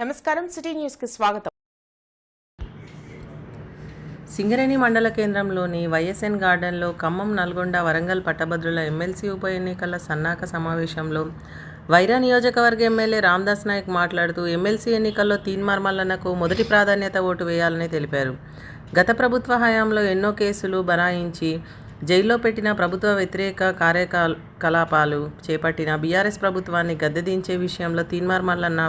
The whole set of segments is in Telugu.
నమస్కారం సిటీ న్యూస్కి స్వాగతం. సింగరేణి మండల కేంద్రంలోని వైఎస్ఎన్ గార్డెన్లో ఖమ్మం నల్గొండ వరంగల్ పట్టభద్రుల ఎమ్మెల్సీ ఉప ఎన్నికల సన్నాహక సమావేశంలో వైరా నియోజకవర్గ ఎమ్మెల్యే రామ్దాస్ నాయక్ మాట్లాడుతూ ఎమ్మెల్సీ ఎన్నికల్లో తీన్మార్మల్లనకు మొదటి ప్రాధాన్యత ఓటు వేయాలని తెలిపారు. గత ప్రభుత్వ హయాంలో ఎన్నో కేసులు బనాయించి జైల్లో పెట్టిన ప్రభుత్వ వ్యతిరేక కార్యకలాపాలు చేపట్టిన బీఆర్ఎస్ ప్రభుత్వాన్ని గద్దెదించే విషయంలో తీన్మార్ మల్లన్న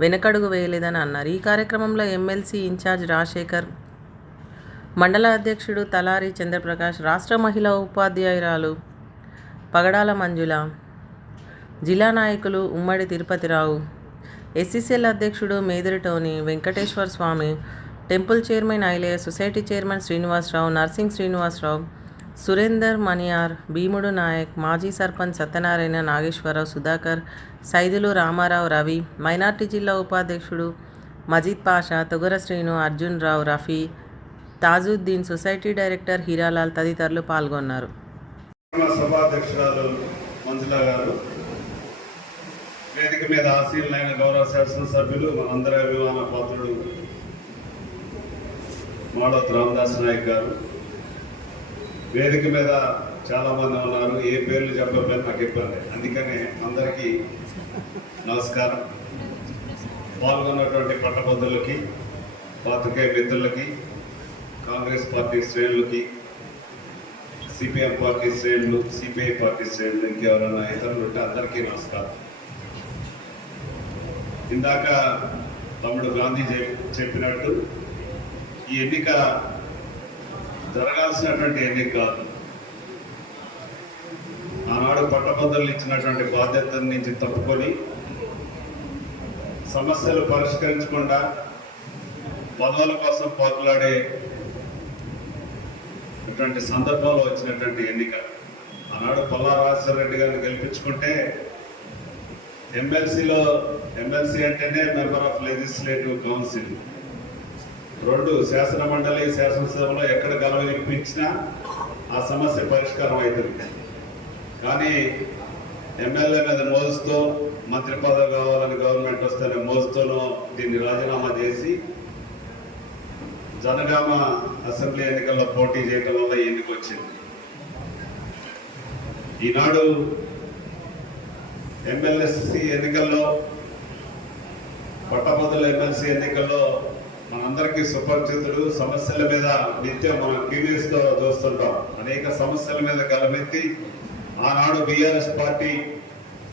వెనకడుగు వేయలేదని అన్నారు. ఈ కార్యక్రమంలో ఎమ్మెల్సీ ఇన్ఛార్జ్ రాజశేఖర్ మండల అధ్యక్షుడు తలారి చంద్రప్రకాష్ రాష్ట్ర మహిళా ఉపాధ్యాయురాలు పగడాల మంజుల జిల్లా నాయకులు ఉమ్మడి తిరుపతిరావు ఎస్సీసీఎల్ అధ్యక్షుడు Mediri Tony Venkateswara Swamy temple chairman ఐలే society chairman Srinivasarao Narsing Srinivasarao Surender Maniyar Bheemudu Nayak మాజీ సర్పంచ్ సత్యనారాయణ నాగేశ్వరరావు సుధాకర్ సైదులు రామారావు రవి మైనార్టీ జిల్లా ఉపాధ్యక్షుడు మజీద్ పాషా తొగర శ్రీను అర్జున్ రావు రఫీ తాజుద్దీన్ సొసైటీ డైరెక్టర్ హీరాలాల్ తదితరులు పాల్గొన్నారు. వేదిక మీద ఆశీలైన గౌరవ శాసనసభ్యులు మనందరి అభిమాన పాత్రుడు మాడోత్ రామదాస్ నాయక్ గారు వేదిక మీద చాలా మంది ఉన్నారు. ఏ పేర్లు చెప్పలేదు నాకు ఇబ్బంది. అందుకనే అందరికీ నమస్కారం. పాల్గొన్నటువంటి పట్టభద్రులకి పాత్రికేయ మిత్రులకి కాంగ్రెస్ పార్టీ శ్రేణులకి సిపిఎం పార్టీ శ్రేణులు సిపిఐ పార్టీ శ్రేణులు ఇంకెవరైనా ఇతరులు ఉంటే అందరికీ నమస్కారం. ఇందాక తమ్ముడు గాంధీ చెప్పినట్టు ఈ ఎన్నిక జరగాల్సినటువంటి ఎన్నిక కాదు. ఆనాడు పట్టభద్రులు ఇచ్చినటువంటి బాధ్యత నుంచి తప్పుకొని సమస్యలు పరిష్కరించకుండా పదవుల కోసం పోట్లాడే ఇటువంటి సందర్భంలో వచ్చినటువంటి ఎన్నిక. ఆనాడు పొల్లా రాజశేఖర రెడ్డి గారిని గెలిపించుకుంటే ఎమ్మెల్సీలో ఎమ్మెల్సీ అంటేనే మెంబర్ ఆఫ్ లెజిస్లేటివ్ కౌన్సిల్. రెండు శాసన మండలి శాసనసభలో ఎక్కడ గలవ వినిపించినా ఆ సమస్య పరిష్కారం అవుతుంది కానీ ఎమ్మెల్యే మీద మోజుతో మంత్రి పదవి కావాలని గవర్నమెంట్ వస్తేనే మోజుతోనో దీన్ని రాజీనామా చేసి జనగామ అసెంబ్లీ ఎన్నికల్లో పోటీ చేయడం వల్ల ఎన్నికొచ్చింది ఈనాడు ఎమ్మెల్యేసి ఎన్నికల్లో పట్టభద్రుల ఎమ్మెల్సీ ఎన్నికల్లో మనందరికీ సుపరిచితుడు. సమస్యల మీద నిత్యం మనం క్యూరియస్ చూస్తుంటాం. అనేక సమస్యల మీద గలమెత్తి ఆనాడు బీఆర్ఎస్ పార్టీ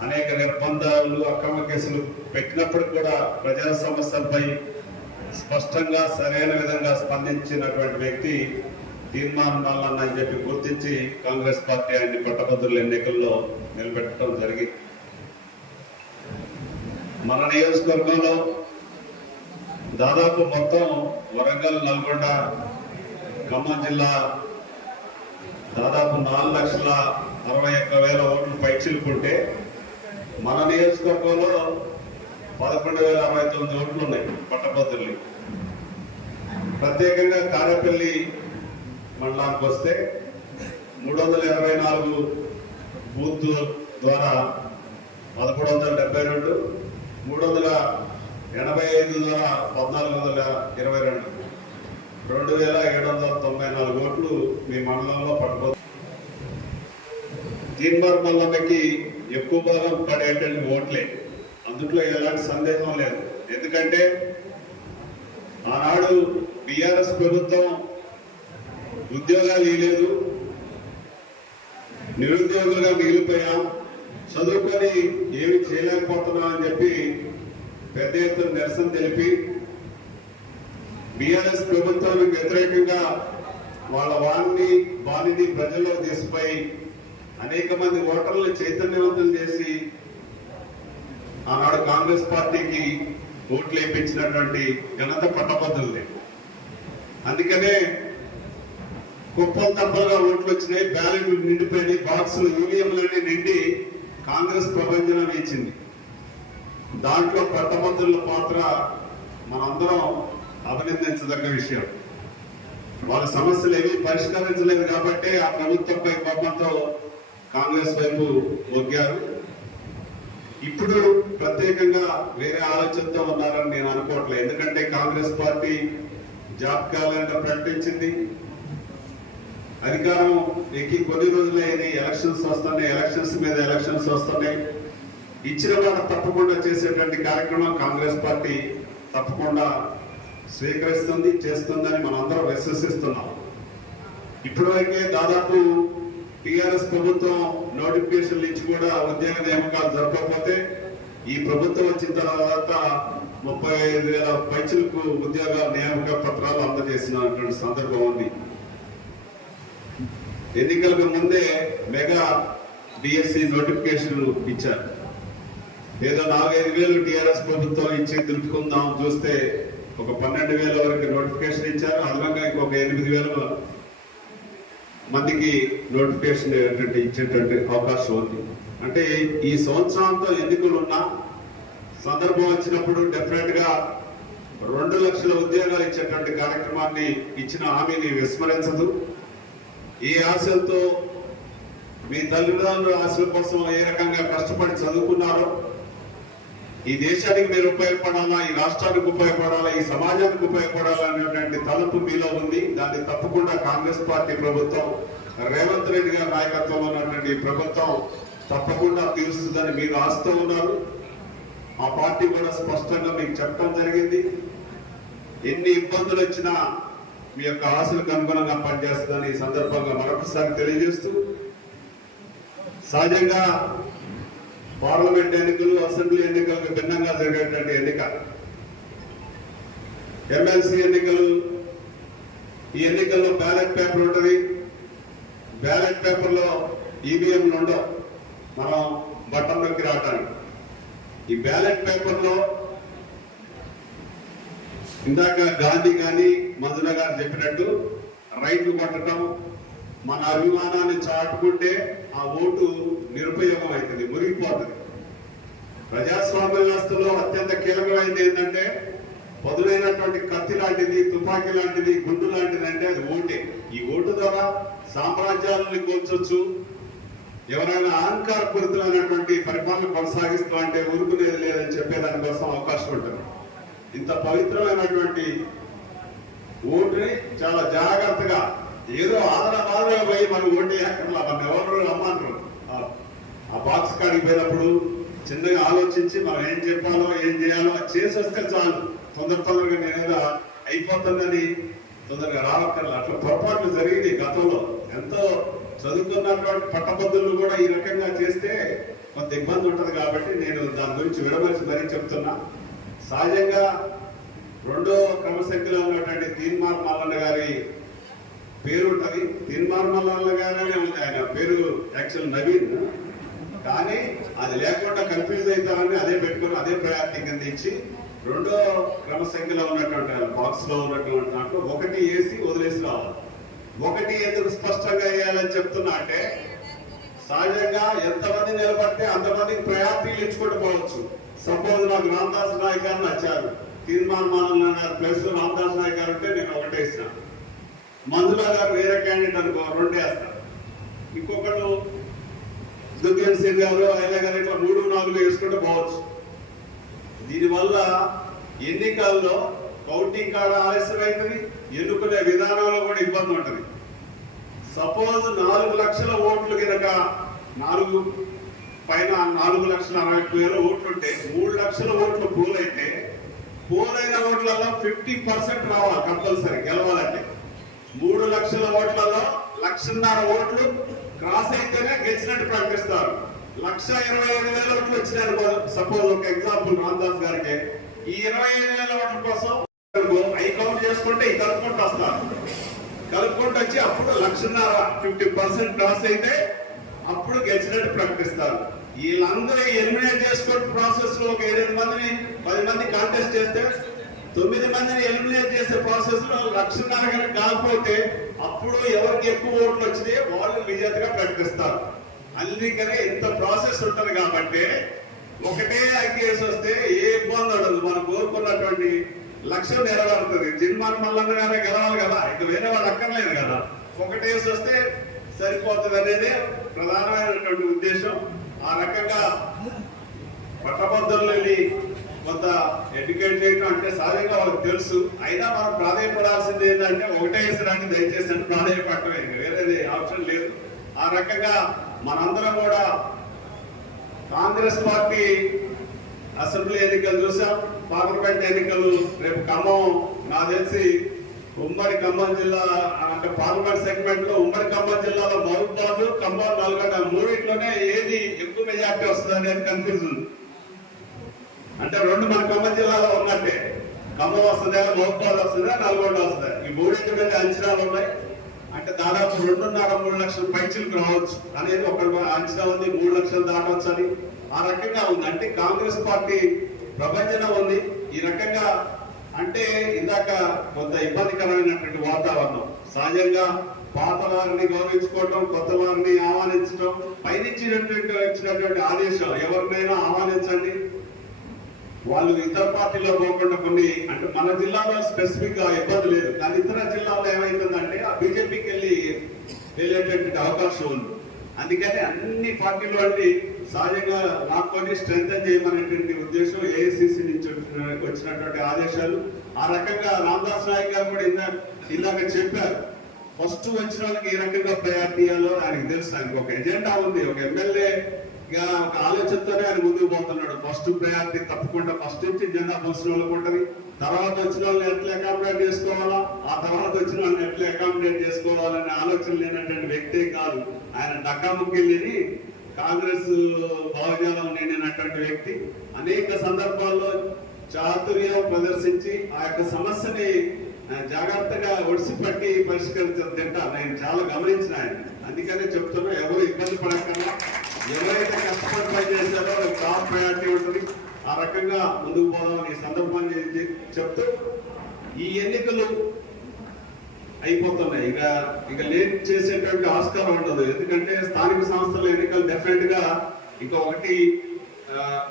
అనేక నిర్బంధాలు అక్రమ కేసులు పెట్టినప్పుడు కూడా ప్రజా సమస్యలపై స్పష్టంగా సరైన విధంగా స్పందించినటువంటి వ్యక్తి తీర్మానం మల్లన్న అని చెప్పి గుర్తించి కాంగ్రెస్ పార్టీ ఆయన్ని పట్టభద్రుల ఎన్నికల్లో నిలబెట్టడం జరిగింది. మన నియోజకవర్గంలో దాదాపు మొత్తం వరంగల్ నల్గొండ ఖమ్మం జిల్లా దాదాపు నాలుగు లక్షల అరవై ఒక్క వేల ఓట్లు పైచిలుకుంటే మన నియోజకవర్గంలో పదకొండు వేల అరవై తొమ్మిది ఓట్లు ఉన్నాయి పట్టభద్రులు ప్రత్యేకంగా కారేపల్లి మండలానికి వస్తే మూడు వందల ఇరవై నాలుగు బూత్ ద్వారా పదకొండు వందల డెబ్బై రెండు మూడు వందల ఎనభై ఐదు వందల పద్నాలుగు వందల ఇరవై రెండు. రెండు వేల ఏడు వందల తొంభై నాలుగు ఓట్లు మీ మండలంలో పట్టుకో తీన్మార్ మల్లమ్మకి ఎక్కువ భాగం పడేటువంటి ఓట్లే. అందుట్లో ఎలాంటి సందేహం లేదు. ఎందుకంటే ఆనాడు బీఆర్ఎస్ ప్రభుత్వం ఉద్యోగాలు ఇవ్వలేదు నిరుద్యోగులుగా మిగిలిపోయాం. చదువుకొని ఏమి చేయలేకపోతున్నాం అని చెప్పి పెద్ద ఎత్తున నిరసన తెలిపి బీఆర్ఎస్ ప్రభుత్వానికి వ్యతిరేకంగా వాళ్ళ వాణ్ణి బాణిని ప్రజల్లో తీసుకుపోయి అనేక మంది ఓటర్లను చైతన్యవంతం చేసి ఆనాడు కాంగ్రెస్ పార్టీకి ఓట్లు వేయించినటువంటి ఘనత పట్టభద్రులే. అందుకనే కుప్పలు తప్పలుగా ఓట్లు వచ్చినాయి బ్యాలెట్లు నిండిపోయినాయి బాక్సులు ఈవీఎంలన్నీ నిండి కాంగ్రెస్ ప్రభంజనం ఇచ్చింది. దాంట్లో పట్టభద్రుల పాత్ర మనందరం అభినందించదగ్గ విషయం. వాళ్ళ సమస్యలు ఏమీ పరిష్కరించలేదు కాబట్టి ఆ ప్రభుత్వంపై కోపంతో కాంగ్రెస్ వైపు మొగ్గారు. ఇప్పుడు ప్రత్యేకంగా వేరే ఆలోచనతో ఉన్నారని నేను అనుకోవట్లేదు. ఎందుకంటే కాంగ్రెస్ పార్టీ జాబ్ ప్రకటించింది. అధికారం ఎక్కి కొన్ని రోజులే అయినాయి. ఎలక్షన్స్ వస్తున్నాయి. ఎలక్షన్స్ మీద ఎలక్షన్స్ వస్తున్నాయి. ఇచ్చిన మాట తప్పకుండా చేసేటువంటి కార్యక్రమం కాంగ్రెస్ పార్టీ తప్పకుండా స్వీకరిస్తుంది చేస్తుందని మనందరం విశ్వసిస్తున్నాం. ఇప్పటివరకే దాదాపు టిఆర్ఎస్ ప్రభుత్వం నోటిఫికేషన్లు ఇచ్చి కూడా ఉద్యోగ నియామకాలు జరగకపోతే ఈ ప్రభుత్వం వచ్చిన తర్వాత ముప్పై ఐదు వేల పైచులకు ఉద్యోగ నియామక పత్రాలు అందజేసినటువంటి సందర్భం ఉంది. ఎన్నికలకు ముందే మెగా డిఎస్సి నోటిఫికేషన్ ఇచ్చారు. ఏదో నాలుగైదు వేలు టీఆర్ఎస్ ప్రభుత్వం ఇచ్చి తెలుపుకుందాం చూస్తే ఒక పన్నెండు వేల వరకు నోటిఫికేషన్ ఇచ్చారు. అదనంగా ఇంకొక ఎనిమిది వేల మందికి నోటిఫికేషన్ ఇచ్చేటువంటి అవకాశం ఉంది. అంటే ఈ సంవత్సరంతో ఎన్నికలు ఉన్నా సందర్భం వచ్చినప్పుడు డెఫినెట్గా రెండు లక్షల ఉద్యోగాలు ఇచ్చేటువంటి కార్యక్రమాన్ని ఇచ్చిన హామీని విస్మరించదు. ఈ ఆశలతో మీ తల్లిదండ్రుల ఆశల కోసం ఏ రకంగా కష్టపడి చదువుకున్నారో ఈ దేశానికి మీరు ఉపయోగపడాలా? ఈ రాష్ట్రానికి ఉపయోగపడాలా? ఈ సమాజానికి ఉపయోగపడాలా అనేటువంటి తలుపు మీలో ఉంది. దాన్ని తప్పకుండా కాంగ్రెస్ పార్టీ ప్రభుత్వం రేవంత్ రెడ్డి గారి నాయకత్వంలో ఉన్నటువంటి ప్రభుత్వం తప్పకుండా తీరుస్తుందని మీరు ఆస్తూ ఉన్నారు. ఆ పార్టీ కూడా స్పష్టంగా మీకు చెప్పడం జరిగింది. ఎన్ని ఇబ్బందులు వచ్చినా మీ యొక్క ఆశలకు అనుగుణంగా పనిచేస్తుందని ఈ సందర్భంగా మరొకసారి తెలియజేస్తూ సహజంగా పార్లమెంట్ ఎన్నికలు అసెంబ్లీ ఎన్నికలకు భిన్నంగా జరిగేటువంటి ఎన్నిక. ఎమ్మెల్సీ ఎన్నికలు ఈ ఎన్నికల్లో బ్యాలెట్ పేపర్ ఉంటుంది. బ్యాలెట్ పేపర్లో ఈవీఎంలు ఉండవు. మనం బటన్ నొక్కి రావటానికి. ఈ బ్యాలెట్ పేపర్లో ఇందాక గాంధీ కానీ మంజుల గారు చెప్పినట్టు రైట్లు కొట్టడం మన అభిమానాన్ని చాటుకుంటే ఆ ఓటు నిరుపయోగం అవుతుంది మురిగిపోతుంది. ప్రజాస్వామ్య వ్యవస్థలో అత్యంత కీలకమైనది ఏంటంటే పదునైనటువంటి కత్తి లాంటిది తుపాకీ లాంటిది గుండు లాంటిది అంటే అది ఓటే. ఈ ఓటు ద్వారా సామ్రాజ్యాలని కూల్చొచ్చు. ఎవరైనా అహంకారపూరితమైనటువంటి పరిపాలన కొనసాగిస్తూ అంటే ఊరుకునేది లేదని చెప్పే దానికోసం అవకాశం ఉంటుంది. ఇంత పవిత్రమైనటువంటి ఓటుని చాలా జాగ్రత్తగా ఏదో ఆదర బాధగా పోయి మనం ఓటే వేయక్కర్లా మనం ఎవరు రమ్మంటారు ఆ బాక్స్ కాడికి పోయినప్పుడు చిన్నగా ఆలోచించి మనం ఏం చెప్పాలో ఏం చేయాలో చేసేస్తే చేసి వస్తే చాలు. తొందర తొందరగా నేనేదో అయిపోతుందని తొందరగా రావక్కర్లా అట్లా పొరపాట్లు జరిగింది గతంలో. ఎంతో చదువుకున్నటువంటి పట్టబద్ధులు కూడా ఈ రకంగా చేస్తే కొంత ఇబ్బంది ఉంటుంది కాబట్టి నేను దాని గురించి విడమర్చి మరీ చెప్తున్నా. సహజంగా రెండో క్రమశక్తిలో ఉన్నటువంటి తీన్మార్ మల్లన్న గారి పేరు ఉంటుంది. తీన్మార్ మల్లన్న గారనే ఉంది ఆయన. పేరు యాక్చువల్ నవీన్. కానీ అది లేకుండా కన్ఫ్యూజ్ అవుతామని అదే పెట్టుకుని అదే ప్రయారిటీ కింద ఇచ్చి రెండో క్రమశంఖ్యలో ఉన్నటువంటి బాక్స్లో ఉన్నటువంటి దాంట్లో ఒకటి వేసి వదిలేసి రావాలి. ఒకటి ఎందుకు స్పష్టంగా వేయాలని చెప్తున్నా అంటే సహజంగా ఎంతమంది నిలబడితే అంతమందికి ప్రయారిటీలు ఇచ్చుకుంటూ పోవచ్చు. సపోజ్ నాకు రామదాస్ నాయక్ గారు నచ్చారు. తీర్మానం ప్లస్ రామదాస్ నాయక్ గారు ఉంటే నేను ఒకటే ఇస్తాను. మంజులా గారు వేరే క్యాండిడేట్ అనుకో రెండే వేస్తారు ఇంకొకళ్ళు దుర్గన్ సింగ్ గారు ఆయన గారు ఇట్లా మూడు నాలుగు వేసుకుంటే పోవచ్చు. దీనివల్ల ఎన్నికల్లో కౌంటింగ్ కాడ ఆలస్యం అవుతుంది ఎన్నుకునే విధానంలో కూడా ఇబ్బంది ఉంటుంది సపోజ్ నాలుగు లక్షల ఓట్లు కనుక నాలుగు పైన నాలుగు లక్షల అరవై వేల ఓట్లు ఉంటే మూడు లక్షల ఓట్లు పోల్ అయితే పోల్ అయిన ఓట్లలో ఫిఫ్టీ పర్సెంట్ రావాలి కంపల్సరీ గెలవాలంటే. మూడు లక్షల ఓట్లలో లక్షన్నర ఓట్లు క్రాస్ అయితేనే గెలిచినట్టు ప్రకటిస్తారు. లక్ష ఇరవై ఐదు వేల ఓట్లు వచ్చినారు సపోజ్ ఒక ఎగ్జాంపుల్ రామ్దాస్ గారికి. ఈ ఇరవై ఐదు వేల ఓట్ల కోసం ఐ కౌంట్ చేసుకుంటే ఈ కలుపుకుంటూ వస్తారు. కలుపుకుంటూ వచ్చి అప్పుడు లక్షన్నర ఫిఫ్టీ పర్సెంట్ క్రాస్ అయితే అప్పుడు గెలిచినట్టు ప్రకటిస్తారు. వీళ్ళందరూ ఎలిమినేట్ చేసుకునే ప్రాసెస్లో ఒక ఎనిమిది మందిని పది మంది కాంటెస్ట్ చేస్తే తొమ్మిది మందిని ఎలిమినేట్ చేసే ప్రాసెస్లో లక్షన్నర కనుక కాకపోతే అప్పుడు ఎవరికి ఎక్కువ ఓట్లు వచ్చినాయి వాళ్ళు విజేతగా ప్రకటిస్తారు. అందుకనే ఇంత ప్రాసెస్ ఉంటుంది కాబట్టి ఒకటే కేసు వస్తే ఏ ఇబ్బంది ఉండదు. మనం కోరుకున్నటువంటి లక్ష్యం నెరవేరుతుంది. జిన్మాన్ మల్లన్న గారే గెలవాలి కదా. ఇక వేరే వాళ్ళు అక్కర్లేదు కదా. ఒకటేసి వస్తే సరిపోతుంది అనేది ప్రధానమైనటువంటి ఉద్దేశం. ఆ రకంగా పట్టభద్రులని కొంత ఎడ్యుకేట్ చేయడం అంటే సహజంగా వాళ్ళకి తెలుసు. అయినా మనం ప్రాధాన్యపడాల్సింది ఏంటంటే ఒకటే వేసడానికి దయచేసి అని ప్రాధాన్యపడటమే ఇంకా వేరేది ఆప్షన్ లేదు. ఆ రకంగా మనందరం కూడా కాంగ్రెస్ పార్టీ అసెంబ్లీ ఎన్నికలు చూసాం. పార్లమెంట్ ఎన్నికలు రేపు ఖమ్మం. నాకు తెలిసి ఉమ్మడి ఖమ్మం జిల్లా అంటే పార్లమెంట్ సెగ్మెంట్లో ఉమ్మడి ఖమ్మం జిల్లాలో మహబూబాద్ ఖమ్మం నల్గొండ మూడింట్లోనే ఏది ఎక్కువ మెజార్టీ వస్తుంది అనేది కన్ఫ్యూజ్ ఉంది. అంటే రెండు మన ఖమ్మం జిల్లాలో ఉన్నట్టే ఖమ్మం వస్తుందా మహబూబాద్ వస్తుందా నల్గొండ వస్తుందా? ఈ మూడింటి మీద అంచనాలు ఉన్నాయి. అంటే దాదాపు రెండున్నర మూడు లక్షల పైచీలకు రావచ్చు. అనేది ఒక అంచనా ఉంది మూడు లక్షలు దాటవచ్చు అని. ఆ రకంగా ఉంది. అంటే కాంగ్రెస్ పార్టీ ప్రపంచన ఉంది. ఈ రకంగా అంటే ఇందాక కొంత ఇబ్బందికరమైనటువంటి వాతావరణం. సహజంగా పాత వారిని గౌరవించుకోవటం కొత్త వారిని ఆహ్వానించడం పైనుంచినటువంటి ఇచ్చినటువంటి ఆదేశాలు. ఎవరినైనా ఆహ్వానించండి. వాళ్ళు ఇతర పార్టీలో పోకుండా కొన్ని అంటే మన జిల్లాలో స్పెసిఫిక్గా ఇబ్బంది లేదు. కానీ ఇతర జిల్లాలో ఏమైతుందంటే ఆ బీజేపీకి వెళ్ళి వెళ్ళేటటువంటి అవకాశం ఉంది. అందుకని అన్ని పార్టీలు అంటే సహజంగా లాక్కొని స్ట్రెంగ్ చేయమనేటువంటి ఉద్దేశం ఏఐసిసి నుంచి వచ్చినటువంటి ఆదేశాలు. ఆ రకంగా రామదాస్ నాయక్ గారు కూడా ఇందా ఇందాక చెప్పారు. ఫస్ట్ వచ్చిన వాళ్ళకి ఏ రకంగా ప్రయారిటీ ఇవ్వాలో ఆయనకు తెలుసు. ఆయనకు ఒక ఎజెండా ఉంది. ఒక ఎమ్మెల్యే ఒక ఆలోచనతోనే ఆయన ముందుకు పోతున్నాడు. ఫస్ట్ ప్రయారిటీ తప్పకుండా ఫస్ట్ నుంచి జెండా పోసిన వాళ్ళకి ఉంటది. తర్వాత వచ్చిన వాళ్ళని ఎట్లా అకామిడేట్ చేసుకోవాలా? ఆ తర్వాత వచ్చిన వాళ్ళని ఎట్లా అకామిడేట్ చేసుకోవాలనే ఆలోచన లేనటువంటి వ్యక్తే కాదు ఆయన డక్కాముక్కిల్లిని కాంగ్రెస్ భావజాలం నిండినటువంటి వ్యక్తి. అనేక సందర్భాల్లో చాతుర్యం ప్రదర్శించి ఆ యొక్క సమస్యని జాగ్రత్తగా ఒడిసిపట్టి పరిష్కరించిన తింటా నేను చాలా గమనించిన ఆయన. అందుకనే చెప్తున్నా ఎవరు ఇబ్బంది పడకుండా ఎవరైతే కష్టపడి పని చేశారో వాళ్ళకి టాప్ ప్రయారిటీ ఉంటుంది. ఆ రకంగా ముందుకు పోదామని ఈ చెప్తూ ఈ ఎన్నికలు అయిపోతున్నాయి. ఇక ఇక లేట్ చేసేటువంటి ఆస్కారం ఉండదు ఎందుకంటే స్థానిక సంస్థల ఎన్నికలు డెఫినెట్గా ఇంకా ఒకటి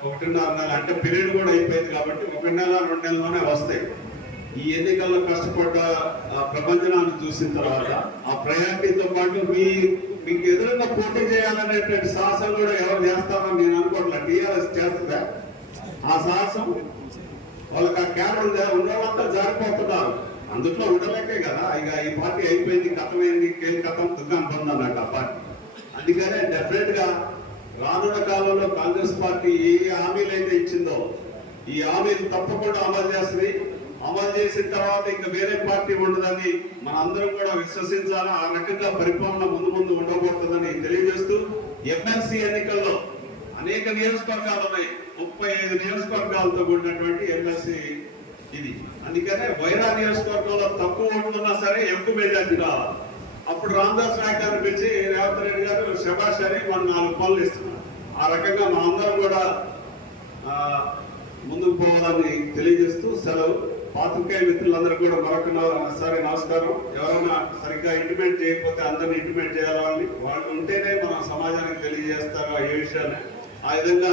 ఒకటిన్నర నెల అంటే పీరియడ్ కూడా అయిపోయింది కాబట్టి ఒక నెల రెండు నెలలోనే వస్తాయి. ఈ ఎన్నికల్లో కష్టపడ్డ ఆ ప్రపంచనాన్ని చూసిన తర్వాత ఆ ప్రయాణితో పాటు మీ మీకు ఎదురుగా పోటీ చేయాలనేటువంటి సాహసం కూడా ఎవరు చేస్తామని నేను అనుకోవట్లే. టీఆర్ఎస్ చేస్తుందా? ఆ సాహసం వాళ్ళకి ఆ క్యాడర్ ఉందా ఉన్నవాళ్ళంతా జారిపోతున్నారు. అందుట్లో ఉండలేకే కదా. ఇక ఈ పార్టీ అయిపోయింది కథమైంది కేలి కథం దుకాణం బంద్ అన్నట్టు ఆ పార్టీ. అందుకనే డెఫినెట్గా రానున్న కాలంలో కాంగ్రెస్ పార్టీ ఏ హామీలు అయితే ఇచ్చిందో ఈ హామీలు తప్పకుండా అమలు చేస్తుంది. అమలు చేసిన తర్వాత ఇంకా వేరే పార్టీ ఉండదని మనందరం కూడా విశ్వసించాలి? ఆ రకంగా పరిపాలన ముందు ముందు ఉండబోతుందని తెలియజేస్తూ ఎమ్మెల్సీ ఎన్నికల్లో అనేక నియోజకవర్గాలు ఉన్నాయి. ముప్పై ఐదు నియోజకవర్గాలతో కూడినటువంటి ఎమ్మెల్సీ ఇది. అందుకనే వైరా నియోజకవర్గంలో తక్కువ ఉంటున్నా సరే ఎక్కువ మెజార్టీ రావాలి. అప్పుడు రామదాస్ నాయక్ గారిని పిలిచి రేవంత్ రెడ్డి గారు శభాష్ అని మన నాలుగు పనులు ఇస్తున్నారు. ఆ రకంగా మనందరం కూడా ముందుకు పోవాలని తెలియజేస్తూ సెలవు. పాత్రికేయ మిత్రులందరూ కూడా మరొకసారి నమస్కారం. ఎవరైనా సరిగ్గా ఇంటిమేట్ చేయకపోతే అందరిని ఇంటిమేట్ చేయాలని వాళ్ళు ఉంటేనే మన సమాజానికి తెలియజేస్తారు ఏ విషయాన్ని? ఆ విధంగా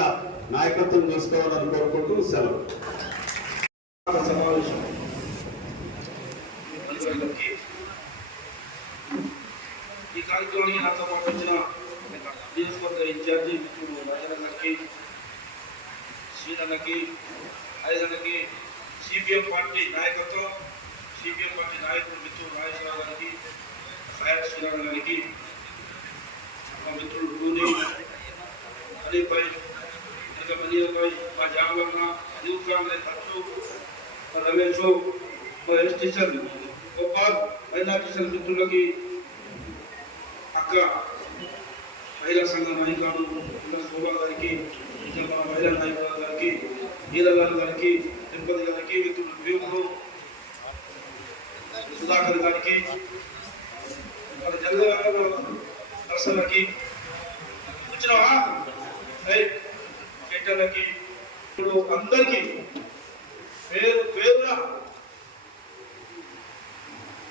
నాయకత్వం చూసుకోవాలని కోరుకుంటూ సెలవు. సమావేశం ఈ కార్యక్రమానికి నాతో వచ్చిన నియోజకవర్గ ఇన్ఛార్జి మిత్రుడు రాజనన్నకి శ్రీనన్నకి ఐదన్నకి సిపిఎం పార్టీ నాయకత్వం సిపిఎం పార్టీ నాయకుడు మిత్రుడు నాగేశ్వరరావు గారికి సాయ శ్రీరామ్ గారికి మా మిత్రుడు టూని అలీపై ఇంకా మనీపై మా జామన్న అనిల్ ఖాన్ ఖర్చు మా రమేష్ మా ఎస్ టీచర్ గోపాల్ మహిళా టీచర్ మిత్రులకి అక్క మహిళా సంఘం నాయకులు ఇంకా శోభా గారికి ఇంకా మన మహిళా నాయకుల గారికి ఈదగారు గారికి తిరుపతి గారికి మిత్రుడు భీముడు సుధాకర్ గారికి మన జనగారు నర్సలకి వచ్చినావా రైట్ కేటలకి ఇప్పుడు అందరికీ పేరు పేరున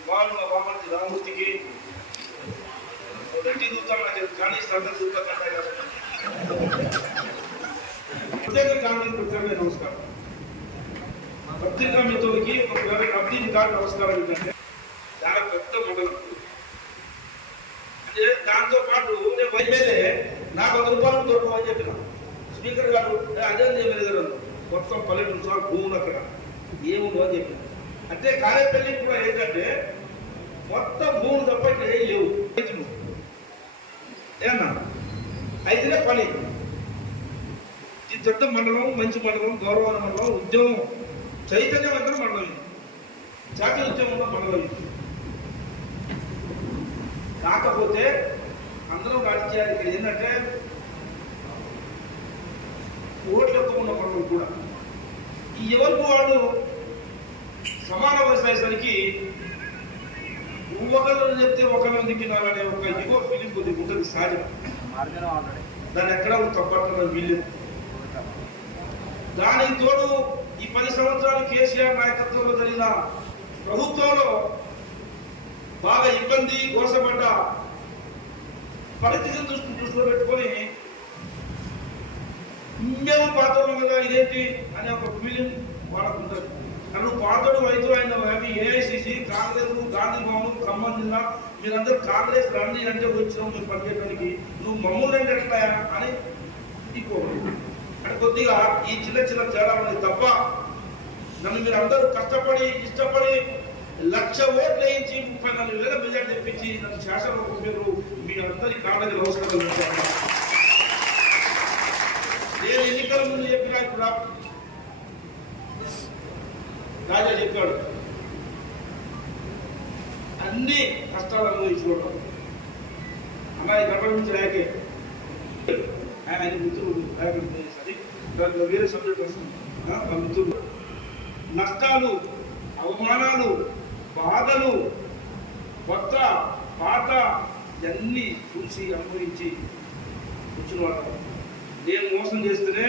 వాళ్ళు బామర్తి రామూర్తికి రెడ్డి దూతం నాకు కానీ సందర్ దూత ప్రత్యేక కానీ ప్రత్యేక నమస్కారం పత్రికా మిత్రులకి ఒక అబ్దీన్ గారు నమస్కారం ఏంటంటే చాలా పెద్ద మండలం అంటే దాంతో పాటు నేను ఎమ్మెల్యే నాకు వంద రూపాయలు దొరకమని చెప్పిన. స్పీకర్ గారు అదే ఎమ్మెల్యే గారు మొత్తం పల్లెటూరు సార్ భూములు అక్కడ. ఏముందో అని చెప్పిన. అంటే కారేపల్లి కూడా ఏంటంటే మొత్తం భూములు తప్ప ఇక్కడ ఏం లేవు. రైతులు. ఏమన్నా? అయితేనే పని. ఈ దొడ్డ మండలం మంచి మండలం గౌరవ మండలం ఉద్యమం. చైతన్యవంతమైన మండలం జాతీయ ఉద్యమంలో మండలం కాకపోతే అందరం రాజకీయాలు ఇక్కడ ఏంటంటే ఓట్లు ఎక్కువ ఉన్న మండలం కూడా. ఈ ఎవరికి వాళ్ళు సమాన వయసు అయ్యేసరికి ఒకళ్ళు చెప్తే ఒకళ్ళు దిక్కినారనే ఒక ఇగో ఫీలింగ్ కొద్దిగా ఉంటుంది సహజం దాన్ని ఎక్కడ తప్పట్లేదు వీళ్ళు దానికి తోడు ఈ పది సంవత్సరాలు కేసీఆర్ నాయకత్వంలో జరిగిన ప్రభుత్వంలో బాగా ఇబ్బంది కోసపడ్డ పరిస్థితిని దృష్టి దృష్టిలో పెట్టుకొని మేము పాతోళ్ళం కదా ఇదేంటి అనే ఒక ఫీలింగ్ వాళ్ళకు ఉంటుంది. నన్ను పాతడు వైద్యు అయిన కానీ ఏఐసిసి కాంగ్రెస్ గాంధీ భవన్ ఖమ్మం జిల్లా మీరందరూ కాంగ్రెస్ రండి అంటే వచ్చినాం మీరు పనిచేయడానికి నువ్వు మమ్మల్ని అంటే ఎట్లా అని అంటే కొద్దిగా ఈ చిన్న చిన్న తేడా ఉంది తప్ప నన్ను మీరు అందరూ కష్టపడి ఇష్టపడి లక్ష ఓట్లు వేయించి ముప్పై నాలుగు వేల మెజార్టీ తెప్పించి నన్ను శాసనసభకు మీరు మీ అందరి కాళ్ళకి నమస్కారం నేను ఎన్నికల ముందు చెప్పినా కూడా రాజా చెప్పాడు అన్ని కష్టాలు అనుభవించుకోవడం అమ్మాయి గర్భం నుంచి ఆయన మిత్రుడు సరే దాంట్లో వేరే సబ్జెక్ట్ వస్తుంది. ఆ, మిత్రుడు. నష్టాలు అవమానాలు బాధలు కొత్త పాత ఇవన్నీ చూసి అనుభవించి వచ్చిన వాళ్ళు. నేను మోసం చేస్తేనే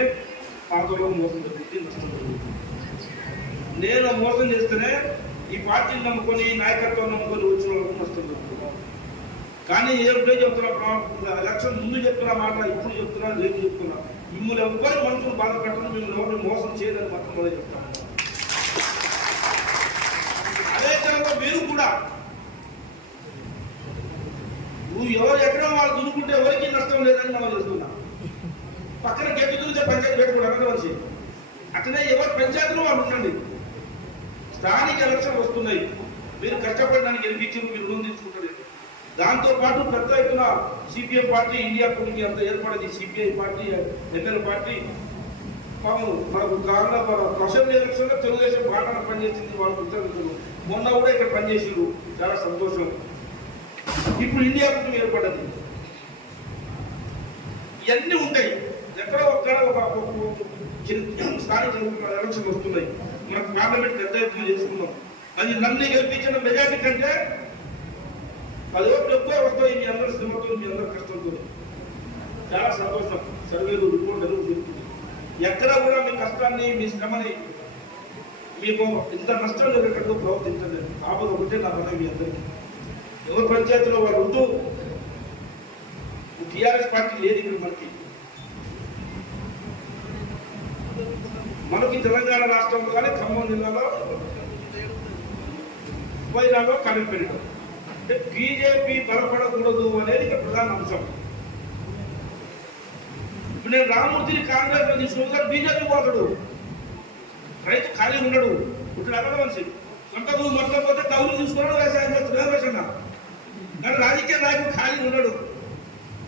పాతలో మోసం జరుగుతుంది నష్టం జరుగుతుంది నేను మోసం చేస్తేనే ఈ పార్టీని నమ్ముకొని ఈ నాయకత్వం నమ్ముకొని వచ్చిన వాళ్ళకు నష్టం జరుగుతుంది. కానీ రోజు చెప్తున్నా ఎలక్షన్ ముందు చెప్తున్నా మాట ఇప్పుడు చెప్తున్నా రేపు చెప్తున్నా. మిమ్మల్ని ఎవ్వరి మనుషులు బాధ పెట్టడం మిమ్మల్ని ఎవరిని మోసం చేయదని మాత్రం మొదలు చెప్తాను అదే విధంగా మీరు కూడా. నువ్వు ఎవరు ఎక్కడ వాళ్ళు దున్నుకుంటే ఎవరికి నష్టం లేదని మనం చేస్తున్నా. పక్కన గట్టి దున్నితే పంచాయతీ పెట్టుకోవడం మనిషి. అట్లనే ఎవరు పంచాయతీలో వాళ్ళు ఉండండి. స్థానిక ఎలక్షన్ వస్తున్నాయి. మీరు కష్టపడడానికి గెలిపించి మీరు రుణం తీసుకుంటారు. దాంతో పాటు పెద్ద ఎత్తున సిపిఎం పార్టీ ఇండియా కమిటీ అంత ఏర్పడింది. సిపిఐ పార్టీ ఎమ్మెల్యే పార్టీ పాపం మనకు కాంగ్రెస్ అసెంబ్లీ ఎలక్షన్లో తెలుగుదేశం బాగా పనిచేసింది వాళ్ళు ఉత్తర్వులు మొన్న కూడా ఇక్కడ పనిచేసారు చాలా సంతోషం. ఇప్పుడు ఇండియా కుటుంబం ఏర్పడ్డది. ఇవన్నీ ఉంటాయి. ఎక్కడో ఒక్కడ ఒక చిన్న స్థానిక ఎలక్షన్ వస్తున్నాయి. మనకు పార్లమెంట్ పెద్ద ఎత్తున చేసుకున్నాం. అది నన్ను గెలిపించిన మెజార్టీ కంటే పది ఓట్లు ఎక్కువ వస్తాయి. మీ అందరి శ్రమతో మీ అందరి కష్టంతో. చాలా సంతోషం. సర్వేలు రిపోర్ట్ జరుగుతుంది ఎక్కడ కూడా మీ కష్టాన్ని మీ శ్రమని మీకు ఇంత నష్టం జరిగేటట్టు ప్రవర్తించలేదు. ఆపద ఒకటే నా పదవి మీ అందరికీ. ఎవరి పంచాయతీలో వాళ్ళు ఉంటూ టీఆర్ఎస్ పార్టీ లేదు ఇక్కడ మనకి. మనకి తెలంగాణ రాష్ట్రంలో కానీ ఖమ్మం జిల్లాలో వైరాలో కనిపెట్టడం అంటే బీజేపీ బలపడకూడదు అనేది ఇక్కడ ప్రధాన అంశం. నేను రామూర్తిని కాంగ్రెస్లో తీసుకుని బీజేపీ పోతాడు. రైతు ఖాళీ ఉండడు. ఇప్పుడు అక్కడ మనిషి సొంత భూమి మొత్తం పోతే డబ్బులు తీసుకున్నాడు వ్యవసాయం చేస్తున్నాడు. వేసన్న కానీ రాజకీయ నాయకుడు ఖాళీ ఉండడు.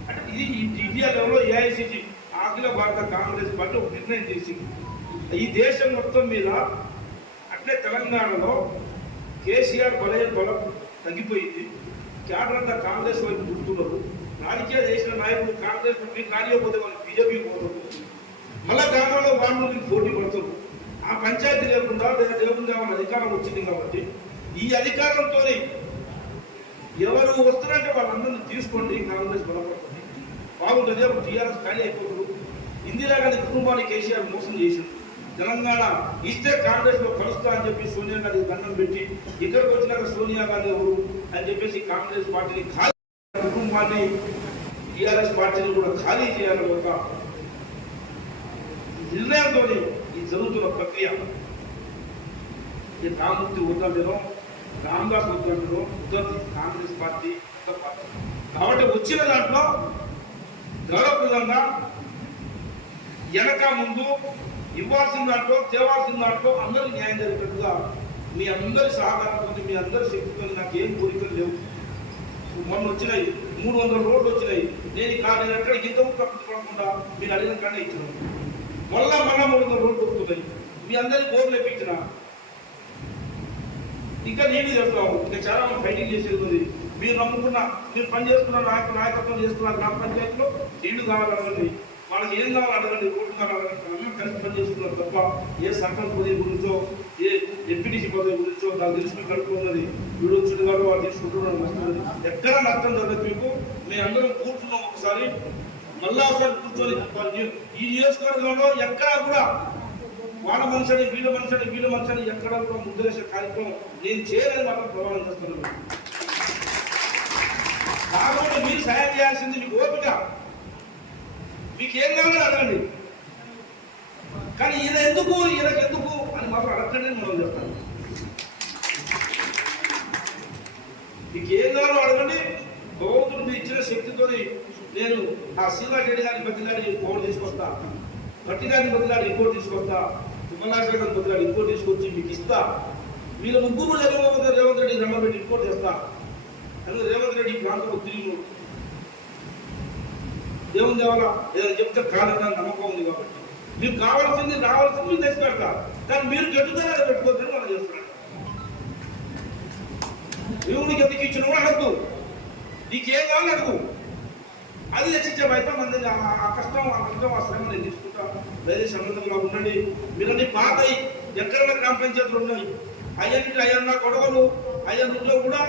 అంటే ఇది ఈ ఇండియా లెవెల్లో ఏఐసిసి అఖిల భారత కాంగ్రెస్ పార్టీ ఒక నిర్ణయం చేసింది. ఈ దేశం మొత్తం మీద అట్లే తెలంగాణలో కేసీఆర్ బలయ బలం తగ్గిపోయింది. క్యాడర్ అంతా కాంగ్రెస్ వైపు గుర్తున్నారు రాజకీయ చేసిన నాయకుడు కాంగ్రెస్ మీరు కానియకపోతే వాళ్ళు బీజేపీ పోతారు మళ్ళా గ్రామంలో వాళ్ళు పోటీ పడతారు ఆ పంచాయతీ లేకుండా లేదా లేకుండా మన అధికారం వచ్చింది కాబట్టి ఈ అధికారంతో ఎవరు వస్తున్నారంటే వాళ్ళందరినీ తీసుకోండి కాంగ్రెస్ బలపడుతుంది. బాగుంటుంది అప్పుడు టీఆర్ఎస్ ఖాళీ అయిపోతుంది. ఇందిరాగాంధీ కుటుంబాన్ని కేసీఆర్ మోసం చేసింది తెలంగాణ ఇస్తే కాంగ్రెస్లో కలుస్తా అని చెప్పి సోనియా గాంధీ దండం పెట్టి ఇక్కడికి వచ్చినాక సోనియా గాంధీ ఎవరు అని చెప్పేసి కాంగ్రెస్ పార్టీని ఖాళీ కుటుంబాన్ని టీఆర్ఎస్ పార్టీని కూడా ఖాళీ చేయాలని ఒక నిర్ణయంతో ఈ జరుగుతున్న ప్రక్రియ. ఈ రామూర్తి వద్దంటేనో రామదాస్ వద్దంటేనో వద్దంది కాంగ్రెస్ పార్టీ కొత్త పార్టీ. కాబట్టి వచ్చిన దాంట్లో గౌరవప్రదంగా వెనక ముందు ఇవ్వాల్సిన దాంట్లో తేవాల్సిన దాంట్లో అందరూ న్యాయం జరిగినట్టుగా మీ అందరి సహకారంతో మీ అందరి శక్తితో నాకు ఏం కోరికలు లేవు. మొన్న వచ్చినాయి. మూడు వందల రోడ్లు వచ్చినాయి నేను కానీ నేను ఎక్కడ ఇంతకు తప్పించుకోకుండా మీరు అడిగిన కన్నా ఇచ్చినాను మళ్ళా మళ్ళా మూడు వందల రోడ్లు వస్తున్నాయి మీ అందరికి బోర్లు ఇప్పించిన ఇంకా నేను చెప్తాము ఇంకా చాలా మంది ఫైటింగ్ చేసేది ఉంది. మీరు నమ్ముకున్న మీరు పని చేసుకున్న నాయకు నాయకత్వం చేసుకున్న గ్రామ పంచాయతీలో ఇల్లు కావాలన్నది వాళ్ళకి ఏం కావాలి అడగండి రోడ్డు కావాలంటే కలిసి పని చేసుకున్నారు తప్ప ఏ సర్పంచ్ పదవి గురించో ఏ ఎంపీటీసీ పదవి గురించి నాకు తెలుసుకుని కడుపుకున్నది వీడు వచ్చిన కాదు వాళ్ళు తీసుకుంటున్నాడు నష్టం ఎక్కడ నష్టం జరగదు మీకు? మేము అందరం కూర్చున్నాం ఒకసారి. మళ్ళా ఒకసారి కూర్చొని ఈ నియోజకవర్గంలో ఎక్కడ కూడా వాళ్ళ మనుషుని వీళ్ళ మనుషుని వీళ్ళ మనుషుని ఎక్కడ కూడా ముద్రేసే కార్యక్రమం నేను చేయలేని వాళ్ళని ప్రమాణం చేస్తున్నాను. కాకుండా మీరు సాయం చేయాల్సింది మీకు ఓపిక. మీకేం కావాలో అడగండి. కానీ ఈయన ఎందుకు ఈయనకు ఎందుకు అని మాత్రం అడగండి మనం చెప్తాను మీకు ఏం కావాలో అడగండి. భగవంతుడు మీ ఇచ్చిన శక్తితో నేను ఆ సీమా రెడ్డి గారిని బతిలాడి ఫోన్ తీసుకొస్తా. గట్టి గారిని బతిలాడి ఇంకోటి తీసుకొస్తా. ఉపలాష గారిని బతిలాడి ఇంకోటి తీసుకొచ్చి మీకు ఇస్తా. మీరు ముగ్గురు రేవంత్ రేవంత్ రెడ్డి నమ్మబెట్టి ఇంకోటి చేస్తా అందులో రేవంత్ రెడ్డి ఈ ప్రాంతంలో తిరిగి దేవుని దేవాల ఏదైనా చెప్తే కాదన్న నమ్మకం ఉంది కాబట్టి. మీకు కావాల్సింది రావాల్సింది మీరు తెచ్చి పెడతా. కానీ మీరు గట్టుదల పెట్టుకోవద్దని దేవునికి ఎందుకు ఇచ్చిన కూడా అడగదు. నీకేం కావాలి అడుగు. అది రచించే బయట మంది ఆ కష్టం ఆ కష్టం ఆ శ్రమ నేను తీసుకుంటాను దయచేసి సమృద్ధంగా ఉండండి. మీరంటే పాత ఎక్కడ గ్రామ పంచాయతీలు ఉన్నాయి? అయ్యన్నిటి అయ్యన్న గొడవలు అయ్యన్నిట్లో కూడా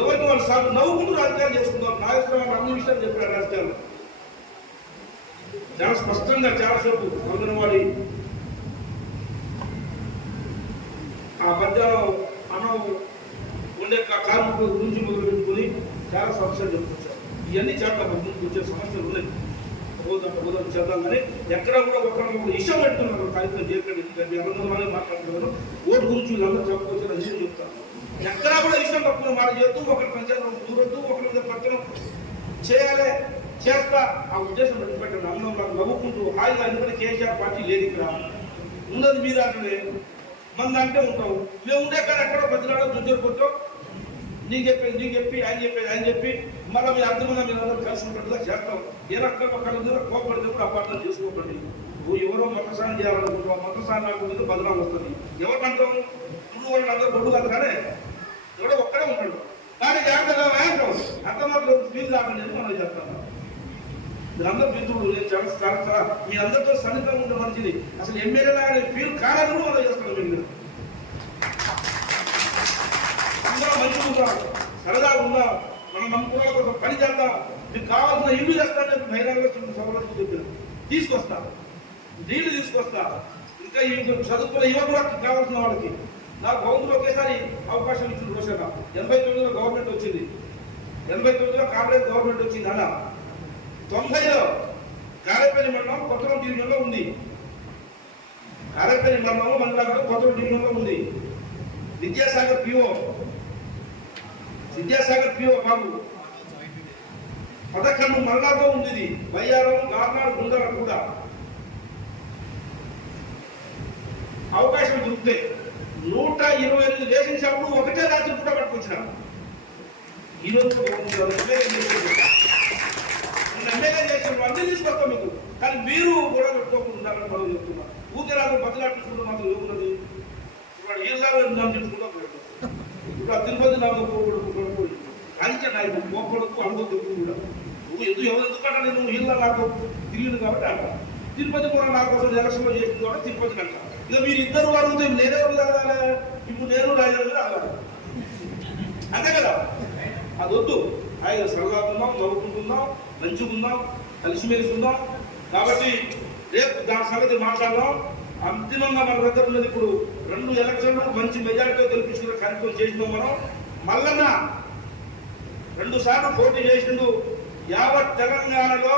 ఎవరికి వాళ్ళు సాగు నవ్వుకుంటూ రాజకీయాలు చేసుకుందాం నాగేశ్వరరావు అన్ని విషయాలు చెప్పారు రాజకీయాలు. చాలా స్పష్టంగా చాలా సేపు అంగన్వాడి. ఆ పద్యాలు మనం ఉండే కార్మికులు కార్మికుల గురించి మొదలు పెట్టుకుని చాలా సమస్యలు చెప్పుకొచ్చారు ఇవన్నీ చేద్దాం ముందుకు వచ్చే సమస్యలు ఉన్నాయి. పోదాం పోదాం చేద్దాం. కానీ ఎక్కడ కూడా ఒకరికొకరు ఇష్టం పెట్టుకున్నారు. కార్యక్రమం చేయకండి ఎందుకంటే ఎవరి వాళ్ళే మాట్లాడుతున్నారు. ఓటు గురించి వీళ్ళందరూ చెప్పుకొచ్చారు అని నేను చెప్తాను? ఎక్కడ కూడా ఇష్టం తప్పుకున్న మాట చేస్తూ ఒకరి పంచాయతీ దూరొద్దు ఒకరి మీద పట్టణం చేయాలి చేస్తా. ఆ ఉద్దేశం పెట్టండి అందరం నవ్వుకుంటూ హాయిగా ఎందుకంటే కేసీఆర్ పార్టీ లేదు ఇక్కడ. ఉన్నది మీరు అట్లనే మంది అంటే ఉంటాం మేము ఉండే కానీ ఎక్కడ బతిలాడో దుద్దరు కొట్టాం. నీకు చెప్పేది నీకు చెప్పి ఆయన చెప్పేది ఆయన చెప్పి మళ్ళీ మీ అర్థమైన మీరు అందరూ కలిసి ఉన్నట్టుగా చేస్తాం ఏ రకంగా ఒకళ్ళ కోపడితే కూడా అపార్థం చేసుకోకండి. నువ్వు ఎవరో మతసానం చేయాలనుకుంటున్నావు. మతసానం నాకు బదనాలు వస్తుంది ఎవరికంటావు నువ్వు వాళ్ళు అందరూ దొడ్డు కదా కానీ ఎవడో ఒక్కడే ఉంటాడు కానీ జాగ్రత్తగా వేయటం అర్థమాత్రం ఫీజు రాకుండా మనం చేస్తాం అందరూ మిత్రుడు నేను చాలా చాలా చాలా మీ అందరితో సన్నిహితంగా ఉండే మంచిది. అసలు ఎమ్మెల్యే ఫీల్ కాదని కూడా అలా చేస్తాను మీరు. అందరూ మంచిగా ఉంటాం సరదాగా ఉందా? మనం నమ్ముకున్న కోసం పని చేద్దాం? మీకు కావాల్సిన ఇల్లు చేస్తాను చెప్పి బహిరంగ సభలకు చెప్పిన తీసుకొస్తా. నీళ్ళు తీసుకొస్తా. ఇంకా ఈ చదువుకున్న యువకులకు కావాల్సిన వాళ్ళకి. నాకు గవర్నమెంట్ ఒకేసారి అవకాశం ఇచ్చిన రోజున ఎనభై తొమ్మిదిలో గవర్నమెంట్ వచ్చింది. ఎనభై తొమ్మిదిలో కాంగ్రెస్ గవర్నమెంట్ వచ్చింది అలా తొంభైలో కారేపల్లి మండలం కొత్తగూడెం డివిజన్లో ఉంది. కారేపల్లి మండలం మండలంలో కొత్తగూడెం డివిజన్లో ఉంది. Vidyasagar PO Vidyasagar PO Babu. పదకొండు మండలాల్లో ఉంది ఇది. వయ్యారం గార్నాడు గుండల కూడా. అవకాశం దొరికితే నూట ఇరవై ఎనిమిది రేషన్ షాపులు ఒకటే రాత్రి కూడా పట్టుకొచ్చినారు ఈ రోజు ఎమ్మెల్యే చేసిన అన్ని తీసుకొస్తాం మీకు. కానీ మీరు కూడా పెట్టుకోకుండా మనం చెప్తున్నాం. ఊకే నాకు బదులాట్టుకుంటూ మాత్రం ఏమున్నది ఇప్పుడు ఈళ్ళలో ఉందని చెప్పుకుంటా ఇప్పుడు తిరుపతి నాకు పోకూడదు రాజకీయ నాయకుడు పోకూడదు అనుభవం కూడా. నువ్వు ఎందుకు ఎవరు ఎందుకంటే నువ్వు ఈళ్ళ నాకు? తిరిగింది కాబట్టి అంట. తిరుపతి కూడా నా కోసం ఎలక్షన్లో చేసింది కాబట్టి తిరుపతికి అంట. ఇక మీరు ఇద్దరు అడిగితే నేనే తాగాలి ఇప్పుడు నేను రాజాలు తాగాలి అంతే కదా? అది వద్దు. ఆయన సరదాగా ఉందాం నవ్వుకుంటున్నాం మంచిగా ఉందాం కలిసిమెలిసి ఉందాం కాబట్టి రేపు దాని సంగతి మాట్లాడదాం. అంతిమంగా మన దగ్గర ఉన్నది ఇప్పుడు రెండు ఎలక్షన్లు మంచి మెజారిటీతో గెలిపించుకునే కార్యక్రమం చేసినాం మనం. మల్లన్న రెండు సార్లు పోటీ చేసిండు. యావత్ తెలంగాణలో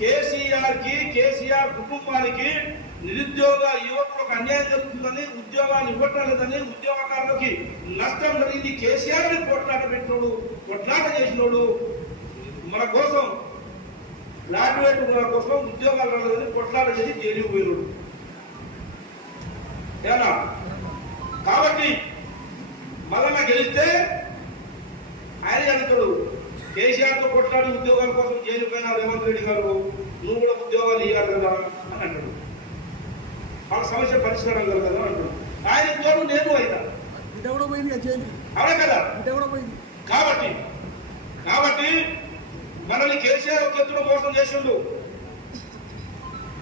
కేసీఆర్కి కేసీఆర్ కుటుంబానికి నిరుద్యోగ యువకులకు అన్యాయం జరుగుతుందని ఉద్యోగాలు ఇవ్వటం లేదని ఉద్యోగకారులకి నష్టం జరిగింది. కేసీఆర్ని కొట్లాట పెట్టినోడు కొట్లాట చేసినోడు మన కోసం గ్రాడ్యుయేట్ కోసం ఉద్యోగాలు రాలేదని కొట్లాట చేసి జైలుకు పోయినాడు. ఏనా కాబట్టి మళ్ళా గెలిస్తే ఆయన అంటాడు కేసీఆర్తో కొట్లాడి ఉద్యోగాల కోసం జైలు పోయినా రేవంత్ రెడ్డి గారు. నువ్వు కూడా ఉద్యోగాలు ఇవ్వాలి కదా అని అంటాడు వాళ్ళ సమస్య పరిష్కారం కలదు కదా అంటాడు ఆయన తోడు నేను అయినా. ఇట కూడా పోయింది అవునా కదా? ఇట కూడా పోయింది. కాబట్టి కాబట్టి మనల్ని కేసీఆర్ ఒక ఎత్తున మోసం చేసిండు.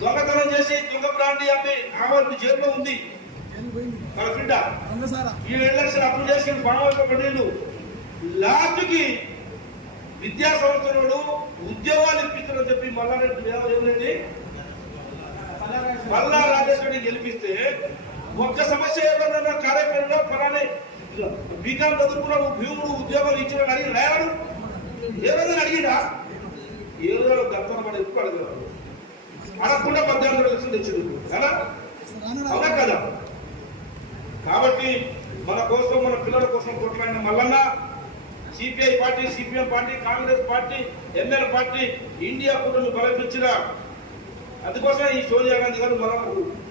దొంగతనం చేసి దొంగ బ్రాండి అమ్మి ఆమె జైల్లో ఉంది. మన బిడ్డ. ఈ రెండు లక్షలు అప్పు చేసి పడవలతో పడేళ్ళు లాస్ట్కి విద్యా సంస్థలు ఉద్యోగాలు ఇప్పించడం చెప్పి మల్లారెడ్డి ఏమైంది మళ్ళా రాజేశ్వరిని గెలిపిస్తే ఒక్క సమస్య ఏమన్నా కార్యక్రమంలో ఫలానే బీకాం చదువుకున్నాడు భీముడు ఉద్యోగాలు ఇచ్చిన అడిగి రాయాడు? ఏ రోజు అడిగినా ఏ రోజు గర్భన పడి ఎప్పుడు అడగలేదు. అడగకుండా పద్దెనిమిది లక్షలు తెచ్చింది కదా? అవునా కదా? కాబట్టి మన కోసం మన పిల్లల కోసం కొట్లాడిన Mallanna CPI party CPM party Congress party ML party India కూటమి బలపించిన అందుకోసం ఈ సోనియా గాంధీ గారు మనం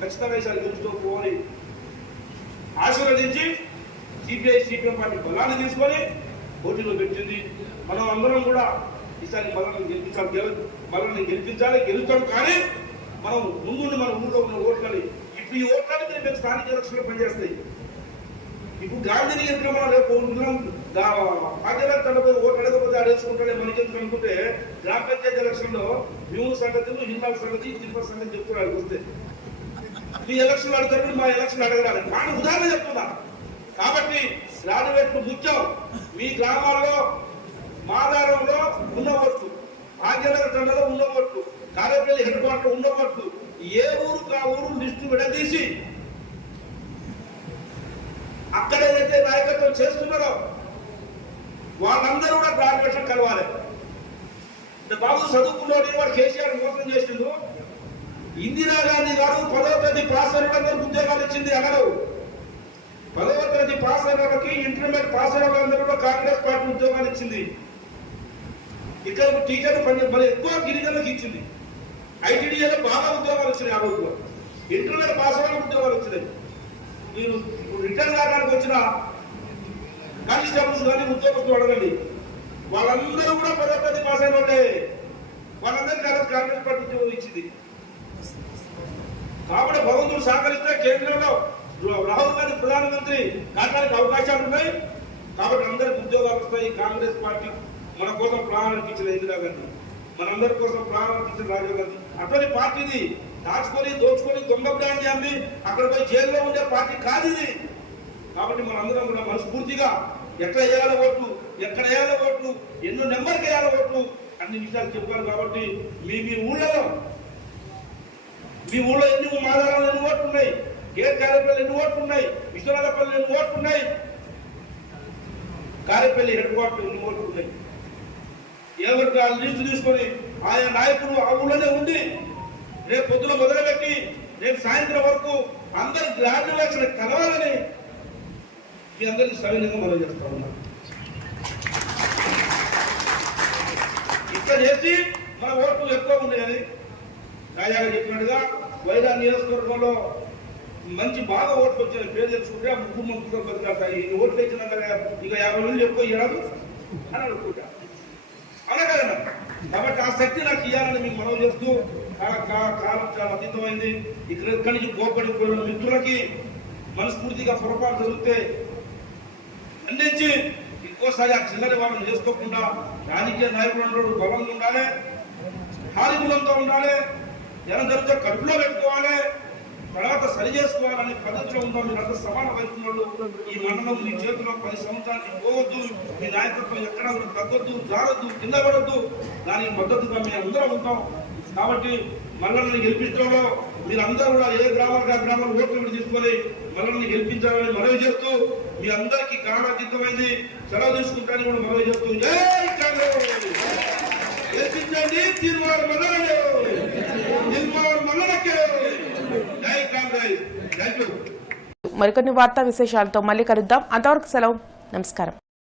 ఖచ్చితంగా ఈసారి గెలుచుకోకపోవాలి ఆశీర్వదించి సిపిఐ సిపిఎం పార్టీ బలాన్ని తీసుకొని పోటీలో పెట్టింది మనం అందరం కూడా ఈసారి బలాన్ని గెలిపించాలి గెలు బలాన్ని గెలిపించాలి గెలుస్తాడు కానీ మనం ముందు మన ఊళ్ళో ఉన్న ఓట్లని ఇప్పుడు ఈ ఓట్లని మీరు స్థానిక ఎలక్షన్లో పనిచేస్తాయి. ఇప్పుడు గాంధీని ఎట్లా మనం రేపు ఉన్నాం పార్టీలకు తనపై ఓటు అడగకపోతే అడేసుకుంటాడే మనకి ఎందుకు అనుకుంటే గ్రామ పంచాయతీ ఎలక్షన్లో మేము సంగతులు హిందాల సంగతి తిరుపతి సంగతి చెప్తున్నారు వస్తే మీ ఎలక్షన్ అడుగుతారు మా ఎలక్షన్ అడగడానికి. కానీ ఉదాహరణ చెప్తున్నా. కాబట్టి గ్రాడ్యుయేట్లు ముఖ్యం మీ గ్రామాల్లో మాదారంలో ఉన్న ఓట్లు భాగ్యనగర తండలో ఉన్న ఓట్లు కారేపల్లి హెడ్ క్వార్టర్ ఉన్న ఓట్లు ఏ ఊరు కా ఊరు లిస్టు విడదీసి అక్కడ ఏదైతే నాయకత్వం చేస్తున్నారో వాళ్ళందరూ కూడా గ్రాడ్యుయేషన్ కలవాలి. అంటే బాబు చదువుకున్నోడి వాడు కేసీఆర్ మోసం చేసిండు. ఇందిరాగాంధీ గారు పదవ తరగతి పాస్ అయిన వాళ్ళందరికీ ఉద్యోగాలు ఇచ్చింది అనరు పదవ తరగతి పాస్ అయిన వాళ్ళకి ఇంటర్మీడియట్ పాస్ అయిన వాళ్ళందరూ కూడా కాంగ్రెస్ పార్టీ ఉద్యోగాలు ఇచ్చింది. ఇక్కడ టీచర్లు పని మరి ఎక్కువ గిరిజనులకు ఇచ్చింది. ఐటీడీఏలో బాగా ఉద్యోగాలు వచ్చినాయి ఆ రోజులో ఇంటర్మీడియట్ పాస్ అయిన ఉద్యోగాలు వచ్చినాయి. మీరు రిటర్న్ కావడానికి వచ్చిన కానిస్టేబుల్స్ కానీ ఉద్యోగస్తులు అడగండి. వాళ్ళందరూ కూడా పదో తేదీ పాస్ అయిన వాళ్ళే వాళ్ళందరికీ కాంగ్రెస్ పార్టీ ఉద్యోగం ఇచ్చింది. కాబట్టి భగవంతుడు సహకరిస్తే కేంద్రంలో రాహుల్ గాంధీ ప్రధానమంత్రి కావడానికి అవకాశాలు ఉన్నాయి. కాబట్టి అందరికి ఉద్యోగాలు వస్తాయి. కాంగ్రెస్ పార్టీ మన కోసం ప్రాణాలకు ఇచ్చిన ఇందిరాగాంధీ మనందరి కోసం ప్రాణాలకు ఇచ్చిన రాజీవ్ గాంధీ. అటువంటి పార్టీది దాచుకొని దోచుకొని దొంగ బ్రాండ్ చేయండి అక్కడ పోయి జైల్లో ఉండే పార్టీ కాదు ఇది. కాబట్టి మనందరం కూడా మనస్ఫూర్తిగా ఎక్కడ వేయాలో ఓట్లు ఎక్కడ వేయాలో ఓట్లు ఎన్నో నెంబర్కి వేయాలో ఓట్లు అన్ని విషయాలు చెప్పాను కాబట్టి మీ మీ ఊళ్ళలో మీ ఊళ్ళో ఎన్ని మాదారాలు ఎన్ని ఓట్లు ఉన్నాయి గేట్ కారేపల్లి ఎన్ని ఓట్లు ఉన్నాయి విశ్వనాథపల్లి ఎన్ని ఓట్లు ఉన్నాయి కారేపల్లి హెడ్ క్వార్టర్ ఎన్ని ఓట్లు ఉన్నాయి ఎవరికి ఆ లిస్టు తీసుకొని ఆయా నాయకులు ఆ ఊళ్ళోనే ఉండి రేపు పొద్దున మొదలుపెట్టి రేపు సాయంత్రం వరకు అందరు గ్రాడ్యుయేషన్ కలవాలని మీ అందరికీ సవినంగా మనం చేస్తా ఉన్నాం. ఇక్కడ చేసి మన ఓట్లు ఎక్కువ ఉండేది కానీ రాజాగా చెప్పినట్టుగా వైరా నియోజకవర్గంలో మంచి బాగా ఓట్లు వచ్చిన పేరు తెలుసుకుంటే ఆ ముగ్గురు ముగ్గురు బతికారు ఈ ఓట్లు ఇచ్చినాక ఇక యాభై మంది ఎక్కువ ఇవ్వరాదు అని అనుకుంటా. అనగలను కాబట్టి ఆ శక్తి నాకు ఇవ్వాలని మీకు మనవి చేస్తూ కాలం చాలా అతీతమైంది. ఇక్కడ ఇక్కడి నుంచి కోపడిపోయిన మిత్రులకి మనస్ఫూర్తిగా పొరపాటు జరిగితే ఖండించి ఇంకోసారి ఆ చిల్లరి వాళ్ళని చేసుకోకుండా రాజకీయ నాయకులు అందరూ బలంగా ఉండాలి హారిగుణంతో ఉండాలి జనం జరిగితే కడుపులో పెట్టుకోవాలి తర్వాత సరి చేసుకోవాలనే పద్ధతిలో ఉండాలి మీరంతా సమాన వైపు ఈ మండలం మీ చేతిలో పది సంవత్సరాలు పోవద్దు మీ నాయకత్వం ఎక్కడ తగ్గొద్దు జారొద్దు కింద పడద్దు దానికి మద్దతుగా మేము అందరం ఉంటాం. కాబట్టి మల్లల్ని గెలిపించడంలో మీరందరూ కూడా ఏ గ్రామాలు ఆ గ్రామాలు ఓట్లు తీసుకొని మనల్ని గెలిపించాలని మనవి చేస్తూ మీ అందరికీ కారణాతీతమైంది సెలవు తీసుకుంటాను కూడా మనవి చేస్తూ గెలిపించండి తీర్మానం మల్లలనే తీర్మానం మల్లలకే జై కాంగ్రెస్! థ్యాంక్ యూ మరికొన్ని వార్తా విశేషాలతో మళ్ళీ కలుద్దాం. అంతవరకు సెలవు. నమస్కారం.